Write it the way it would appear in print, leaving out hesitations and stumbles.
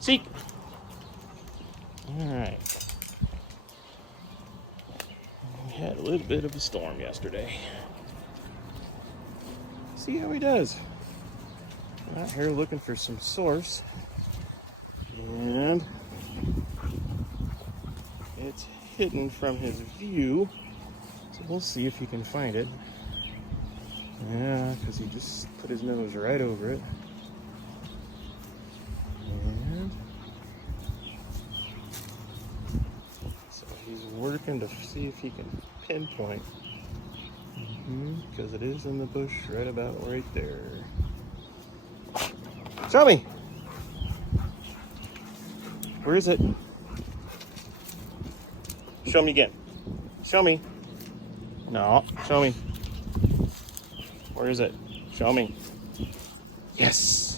Seek. All right. We had a little bit of a storm yesterday. See how he does. Out here looking for some source. And it's hidden from his view. So we'll see if he can find it. Yeah, because he just put his nose right over it. And so he's working to see if he can pinpoint. Because it is in the bush right about right there. Show me! Where is it? Show me again. Show me. No, show me. Where is it? Show me. Yes.